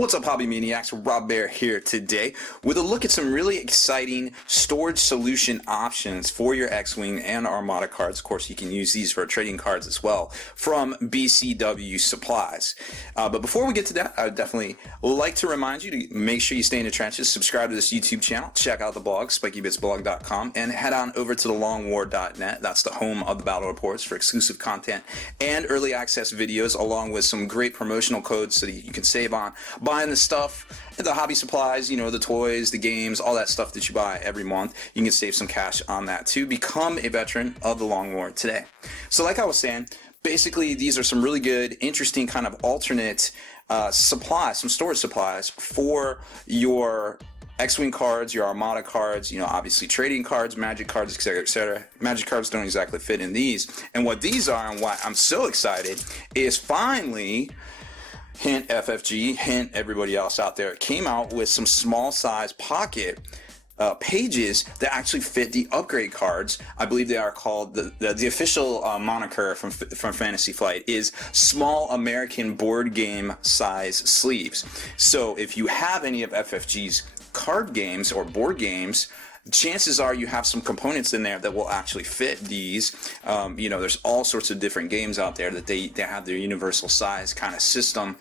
What's up, Hobby Maniacs? Rob Bear here today with a look at some really exciting storage solution options for your X-Wing and Armada cards. Of course, you can use these for trading cards as well from BCW Supplies. But before we get to that, I would definitely like to remind you to make sure you stay in the trenches, subscribe to this YouTube channel, check out the blog, spikybitsblog.com, and head on over to thelongwar.net. That's the home of the battle reports for exclusive content and early access videos, along with some great promotional codes so that you can save on buying the stuff, the hobby supplies, you know, the toys, the games, all that stuff that you buy every month. You can save some cash on that too. Become a veteran of the Long War today. So like I was saying, basically these are some really good, interesting kind of alternate supplies, some storage supplies for your X-Wing cards, your Armada cards, you know, obviously trading cards, magic cards, etc., etc. Magic cards don't exactly fit in these. And what these are and why I'm so excited is finally, hint FFG, hint everybody else out there, came out with some small size pocket pages that actually fit the upgrade cards. I believe they are called, the official moniker from Fantasy Flight is small American board game size sleeves. So if you have any of FFG's card games or board games, chances are you have some components in there that will actually fit these. You know, there's all sorts of different games out there that they have their universal size kind of system.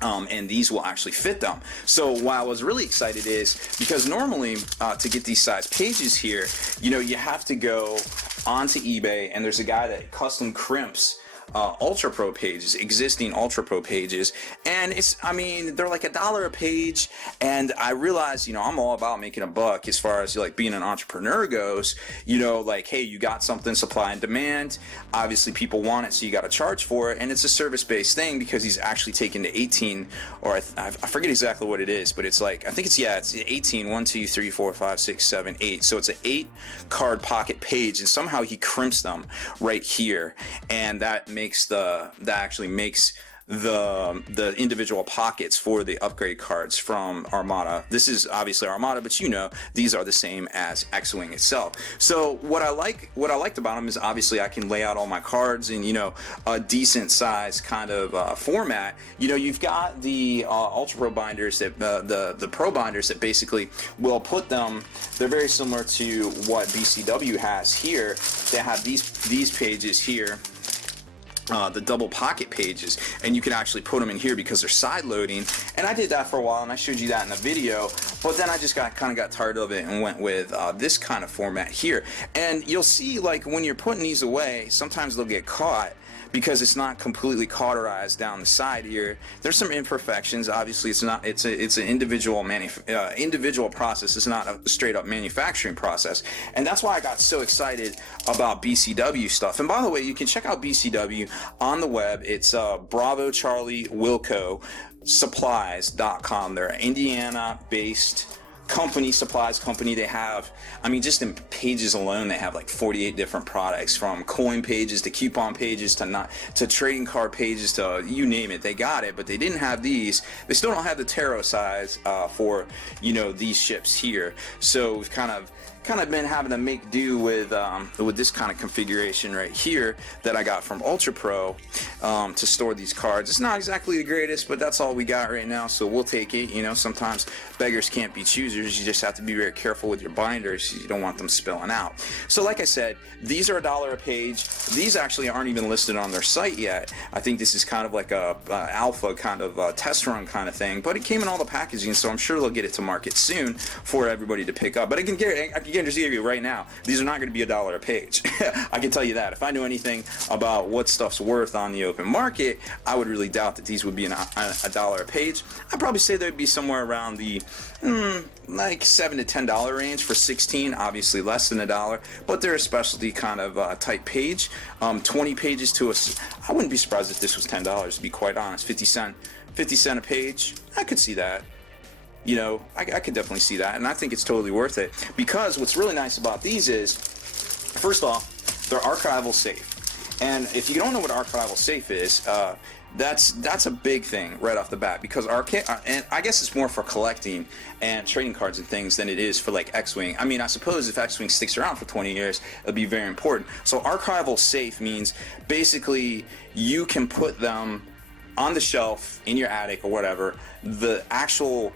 And these will actually fit them. So why I was really excited is because normally to get these size pages here, you know, you have to go onto eBay, and there's a guy that custom crimps Ultra Pro pages, existing Ultra Pro pages, and it's, I mean, they're like $1 a page, and I realized, you know, I'm all about making a buck as far as like being an entrepreneur goes. You know, like, hey, you got something, supply and demand, obviously people want it, so you got to charge for it, and it's a service-based thing because he's actually taken to 18, or I forget exactly what it is, but it's like, I think it's, yeah, it's 18, 1, 2, 3, 4, 5, 6, 7, 8, so it's an 8 card pocket page, and somehow he crimps them right here, and that actually makes the individual pockets for the upgrade cards from Armada. This is obviously Armada, but you know, these are the same as X-Wing itself. So what I liked about them is obviously I can lay out all my cards in, you know, a decent size kind of format. You know, you've got the Ultra Pro binders that the Pro binders that basically will put them, they're very similar to what BCW has here. They have these pages here, the double pocket pages, and you can actually put them in here because they're side loading, and I did that for a while and I showed you that in the video, but then I just kind of got tired of it and went with this kind of format here. And you'll see, like, when you're putting these away, sometimes they'll get caught because it's not completely cauterized down the side here. There's some imperfections. Obviously, it's an individual process. It's not a straight up manufacturing process, and that's why I got so excited about BCW stuff. And by the way, you can check out BCW on the web. It's Bravo Charlie Wilco Supplies.com. They're an Indiana-based supplies company. They have, I mean, just in pages alone, they have like 48 different products, from coin pages to coupon pages to trading card pages to you name it. They got it, but they didn't have these. They still don't have the tarot size for, you know, these ships here. So we've kind of been having to make do with this kind of configuration right here that I got from Ultra Pro to store these cards. It's not exactly the greatest, but that's all we got right now, so we'll take it. You know, sometimes beggars can't be choosers. You just have to be very careful with your binders. You don't want them spilling out. So like I said, these are $1 a page. These actually aren't even listed on their site yet. I think this is kind of like a alpha kind of test run kind of thing, but it came in all the packaging, so I'm sure they'll get it to market soon for everybody to pick up. But I can guarantee you right now, these are not going to be $1 a page. I can tell you that. If I knew anything about what stuff's worth on the open market, I would really doubt that these would be $1 a page. I'd probably say they'd be somewhere around the like $7 to $10 range for 16, obviously less than $1, but they're a specialty kind of type page. 20 pages to I wouldn't be surprised if this was $10, to be quite honest. 50 cent a page. I could see that. You know, I could definitely see that, and I think it's totally worth it, because what's really nice about these is, first off, they're archival safe. And if you don't know what archival safe is, that's a big thing right off the bat, because and I guess it's more for collecting and trading cards and things than it is for like X-Wing. I mean, I suppose if X-Wing sticks around for 20 years, it'll be very important. So archival safe means basically you can put them on the shelf in your attic or whatever, the actual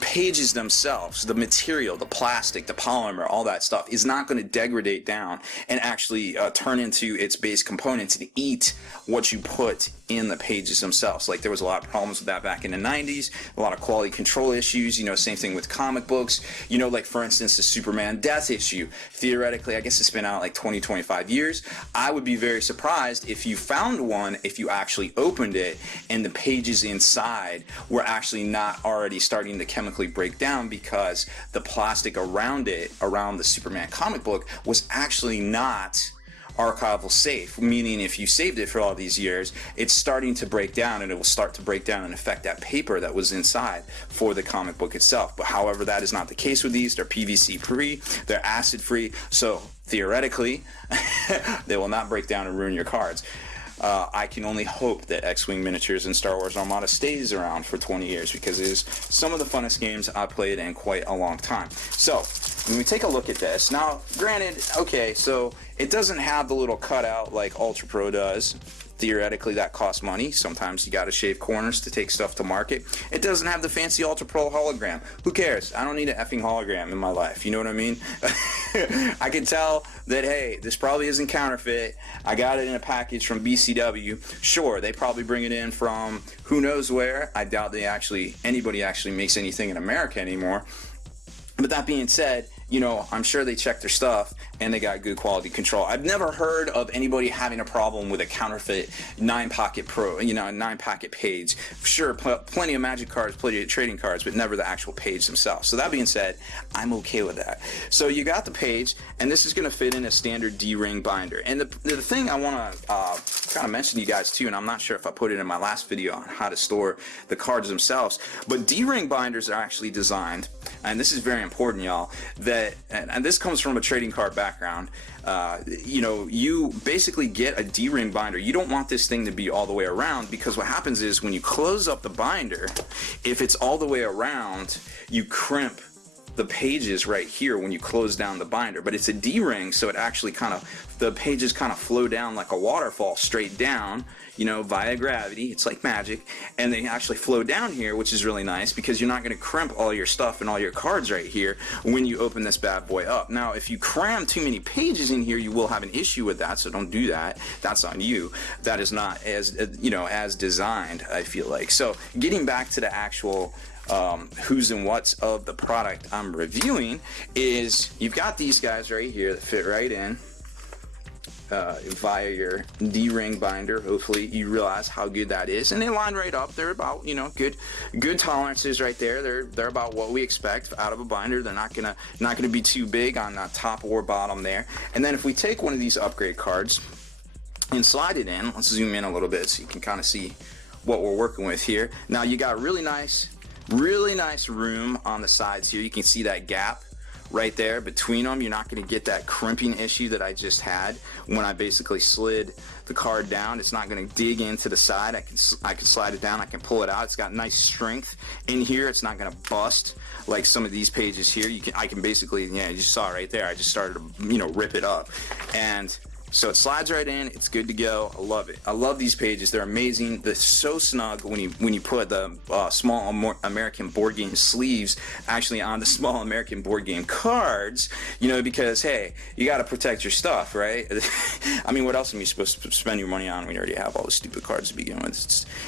pages themselves, the material, the plastic, the polymer, all that stuff is not going to degrade down and actually turn into its base components and eat what you put in the pages themselves. Like there was a lot of problems with that back in the 90s, a lot of quality control issues, you know, same thing with comic books, you know, like for instance the Superman death issue. Theoretically, I guess it's been out like 25 years. I would be very surprised if you found one, if you actually opened it and the pages inside were actually not already starting to chemically break down, because the plastic around it, around the Superman comic book, was actually not archival safe, meaning if you saved it for all these years, it's starting to break down, and it will start to break down and affect that paper that was inside for the comic book itself. But however, that is not the case with these. They're PVC free, they're acid free, so theoretically they will not break down and ruin your cards. I can only hope that X-Wing Miniatures and Star Wars Armada stays around for 20 years, because it is some of the funnest games I've played in quite a long time. So when we take a look at this, now granted, okay, so it doesn't have the little cutout like Ultra Pro does. Theoretically, that costs money. Sometimes you got to shave corners to take stuff to market. It doesn't have the fancy Ultra Pro hologram. Who cares? I don't need an effing hologram in my life. You know what I mean? I can tell that, hey, this probably isn't counterfeit. I got it in a package from BCW. Sure, they probably bring it in from who knows where. I doubt anybody actually makes anything in America anymore. But that being said, you know, I'm sure they checked their stuff and they got good quality control. I've never heard of anybody having a problem with a counterfeit 9-pocket pro, you know, a 9-pocket page. Sure, plenty of magic cards, plenty of trading cards, but never the actual page themselves. So that being said, I'm okay with that. So you got the page, and this is going to fit in a standard D-ring binder. And the thing I want to kind of mention to you guys too, and I'm not sure if I put it in my last video on how to store the cards themselves, but D-ring binders are actually designed, and this is very important, y'all, that, and this comes from a trading card background, you know, you basically get a D-ring binder. You don't want this thing to be all the way around, because what happens is when you close up the binder, if it's all the way around, you crimp the pages right here when you close down the binder. But it's a D-ring, so it actually the pages kind of flow down like a waterfall straight down, you know, via gravity. It's like magic, and they actually flow down here, which is really nice, because you're not going to crimp all your stuff and all your cards right here when you open this bad boy up. Now, if you cram too many pages in here, you will have an issue with that, so don't do that. That's on you. That is not as, you know, as designed, I feel like. So getting back to the actual who's and what's of the product I'm reviewing, is you've got these guys right here that fit right in via your D-ring binder. Hopefully you realize how good that is, and they line right up. They're about, you know, good tolerances right there. They're about what we expect out of a binder. They're not gonna be too big on the top or bottom there. And then if we take one of these upgrade cards and slide it in, let's zoom in a little bit so you can kind of see what we're working with here. Now you got really nice room on the sides here. You can see that gap right there between them. You're not going to get that crimping issue that I just had when I basically slid the card down. It's not going to dig into the side. I can slide it down, I can pull it out. It's got nice strength in here. It's not going to bust like some of these pages here. I can basically, yeah, you just saw it right there. I just started to, you know, rip it up, and so it slides right in. It's good to go. I love it. I love these pages. They're amazing. They're so snug when you put the small American board game sleeves actually on the small American board game cards, you know, because hey, you got to protect your stuff, right? I mean, what else am you supposed to spend your money on when you already have all the stupid cards to begin with?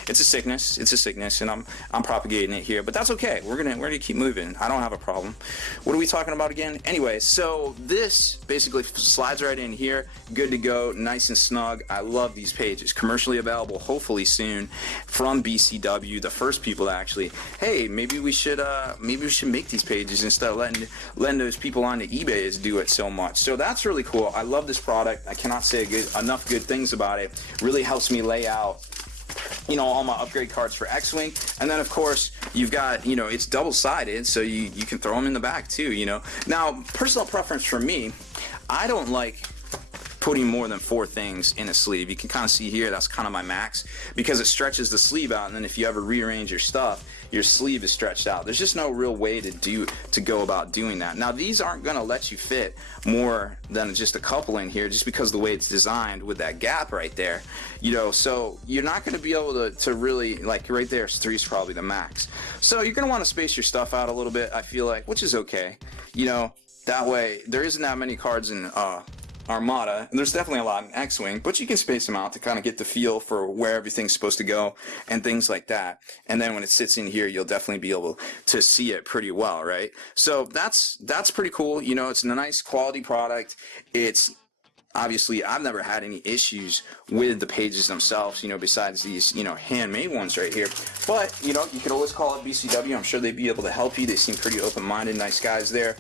It's a sickness. It's a sickness, and I'm propagating it here, but that's okay. We're gonna keep moving. I don't have a problem. What are we talking about again? Anyway, so this basically slides right in here. Good to go, nice and snug. I love these pages. Commercially available hopefully soon from BCW, the first people to actually, hey, maybe we should make these pages instead of letting those people on the eBays do it so much. So that's really cool. I love this product. I cannot say enough good things about it. Really helps me lay out, you know, all my upgrade cards for X-Wing. And then of course you've got, you know, it's double-sided, so you can throw them in the back too, you know. Now, personal preference for me, I don't like putting more than 4 things in a sleeve. You can kind of see here, that's kind of my max, because it stretches the sleeve out, and then if you ever rearrange your stuff, your sleeve is stretched out. There's just no real way to go about doing that. Now these aren't going to let you fit more than just a couple in here, just because of the way it's designed with that gap right there, you know, so you're not going to be able to really, like right there, 3 is probably the max. So you're going to want to space your stuff out a little bit, I feel like, which is okay, you know, that way there isn't that many cards in Armada, and there's definitely a lot in X-Wing, but you can space them out to kind of get the feel for where everything's supposed to go and things like that. And then when it sits in here, you'll definitely be able to see it pretty well, right? So that's pretty cool. You know, it's a nice quality product. It's obviously, I've never had any issues with the pages themselves, you know, besides these, you know, handmade ones right here. But, you know, you could always call it BCW. I'm sure they'd be able to help you. They seem pretty open-minded, nice guys there.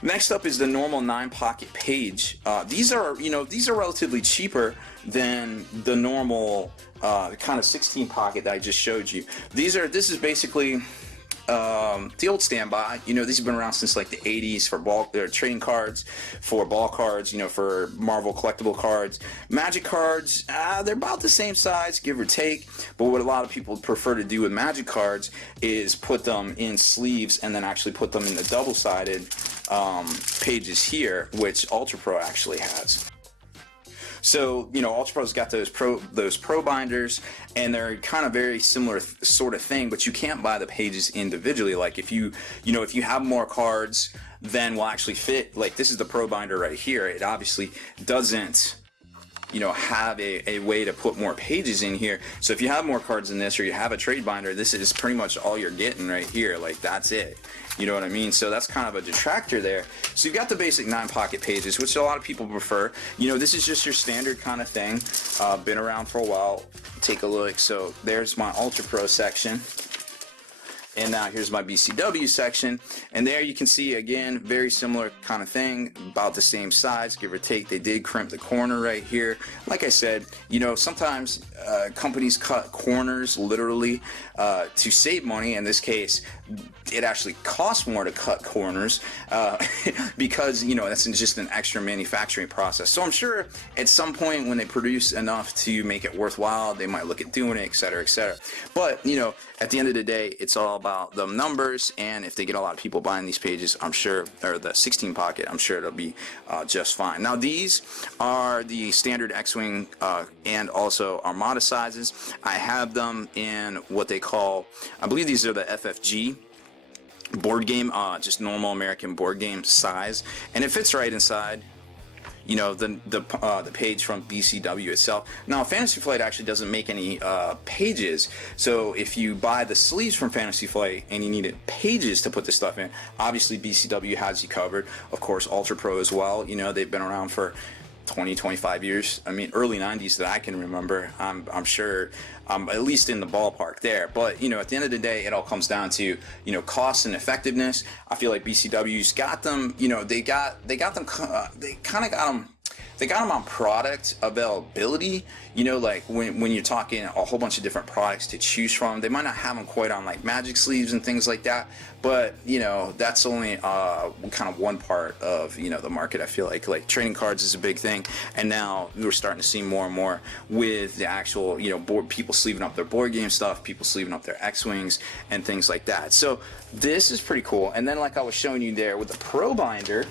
Next up is the normal 9-pocket page. These are, you know, these are relatively cheaper than the normal kind of 16-pocket that I just showed you. This is basically the old standby. You know, these have been around since like the 80s for trading cards, for ball cards, you know, for Marvel collectible cards. Magic cards, they're about the same size, give or take, but what a lot of people prefer to do with Magic cards is put them in sleeves and then actually put them in the double-sided pages here, which Ultra Pro actually has. So, you know, Ultra Pro's got those pro binders, and they're kind of very similar sort of thing, but you can't buy the pages individually. Like if you have more cards than will actually fit, like this is the pro binder right here, it obviously doesn't, you know, have a way to put more pages in here. So if you have more cards than this, or you have a trade binder, this is pretty much all you're getting right here. Like that's it. You know what I mean? So that's kind of a detractor there. So you've got the basic 9-pocket pages, which a lot of people prefer. You know, this is just your standard kind of thing. Been around for a while. Take a look. So there's my Ultra Pro section. And now here's my BCW section, and there you can see again very similar kind of thing, about the same size, give or take. They did crimp the corner right here. Like I said, you know, sometimes companies cut corners literally to save money. In this case, it actually costs more to cut corners because, you know, that's just an extra manufacturing process. So I'm sure at some point when they produce enough to make it worthwhile, they might look at doing it, etc., etc. But, you know, at the end of the day, it's all about the numbers, and if they get a lot of people buying these pages, I'm sure, or the 16 pocket, I'm sure it'll be just fine. Now these are the standard X-Wing and also Armada sizes. I have them in what they call, I believe these are the FFG board game, just normal American board game size, and it fits right inside, you know, the page from BCW itself. Now Fantasy Flight actually doesn't make any pages, so if you buy the sleeves from Fantasy Flight and you needed pages to put this stuff in, obviously BCW has you covered. Of course Ultra Pro as well, you know, they've been around for 20-25 years. I mean, early 90s that I can remember. I'm sure at least in the ballpark there. But, you know, at the end of the day, it all comes down to, you know, cost and effectiveness. I feel like BCW's got them, you know, they kind of got them. They got them on product availability, you know, like when you're talking a whole bunch of different products to choose from. They might not have them quite on like Magic sleeves and things like that, but, you know, that's only kind of one part of, you know, the market. I feel like trading cards is a big thing, and now we're starting to see more and more with the actual, you know, people sleeving up their board game stuff, people sleeving up their X-Wings and things like that. So this is pretty cool. And then like I was showing you there with the Pro Binder,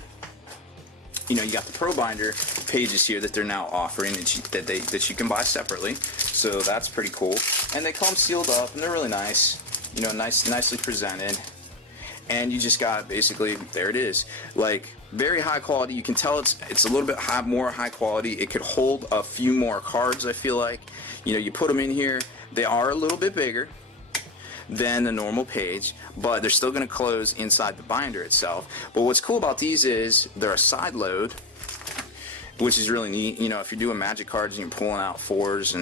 you know, you got the Pro Binder pages here that they're now offering that you can buy separately. So that's pretty cool. And they come sealed up, and they're really nice. You know, nicely presented. And you just got basically, there it is. Like very high quality. You can tell it's a little bit more high quality. It could hold a few more cards, I feel like. You know, you put them in here. They are a little bit bigger than the normal page, but they're still going to close inside the binder itself. But what's cool about these is they're a side load, which is really neat. You know, if you're doing Magic cards and you're pulling out 4s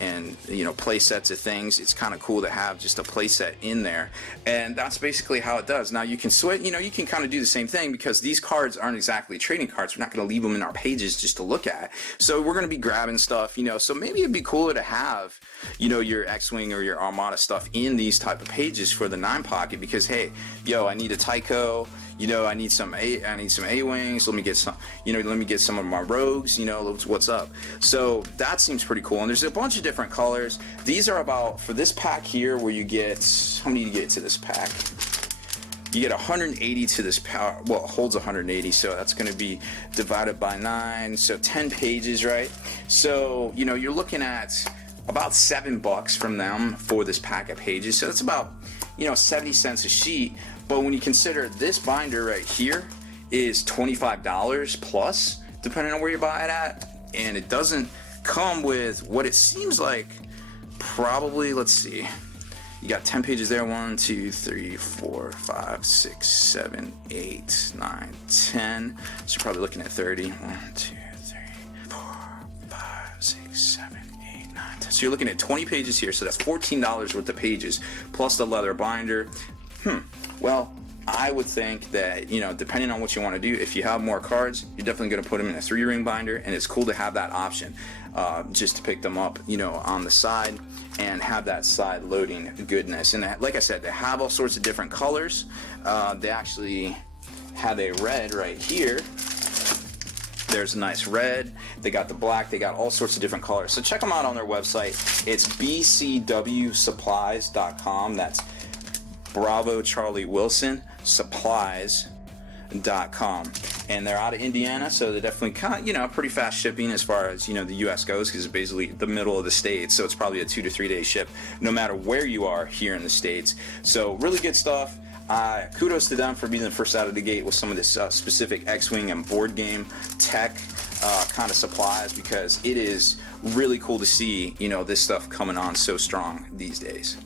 and you know, play sets of things, it's kind of cool to have just a play set in there. And that's basically how it does. Now you can switch, you know, you can kind of do the same thing, because these cards aren't exactly trading cards. We're not going to leave them in our pages just to look at. So we're going to be grabbing stuff, you know, so maybe it'd be cooler to have, you know, your X-Wing or your Armada stuff in these type of pages for the 9-pocket, because hey, yo, I need a Tycho, you know, I need some A-wings. Let me get some, you know, let me get some of my rogues. You know, what's up? So that seems pretty cool. And there's a bunch of different colors. These are about, for this pack here, where you get, how many do you get to this pack? You get 180 to this power. Well, it holds 180, so that's going to be divided by 9, so 10 pages, right? So, you know, you're looking at about $7 from them for this pack of pages. So that's about, you know, 70 cents a sheet. But when you consider this binder right here is $25 plus, depending on where you buy it at, and it doesn't come with what it seems like, probably, let's see. You got 10 pages there. 1, 2, 3, 4, 5, 6, 7, 8, 9, 10. So you're probably looking at 30. 1, 2, 3, 4, 5, 6, 7, 8, 9, 10. So you're looking at 20 pages here. So that's $14 worth of pages plus the leather binder. Well, I would think that, you know, depending on what you want to do, if you have more cards, you're definitely going to put them in a 3-ring binder, and it's cool to have that option, just to pick them up, you know, on the side and have that side loading goodness. And like I said, they have all sorts of different colors. They actually have a red right here. There's a nice red. They got the black. They got all sorts of different colors. So check them out on their website. It's bcwsupplies.com. That's Bravo Charlie Wilson supplies.com, and they're out of Indiana, so they're definitely kind of, you know, pretty fast shipping as far as, you know, the US goes, because it's basically the middle of the states, so it's probably a 2 to 3 day ship no matter where you are here in the States. So really good stuff. Kudos to them for being the first out of the gate with some of this specific X-Wing and board game tech kind of supplies, because it is really cool to see, you know, this stuff coming on so strong these days.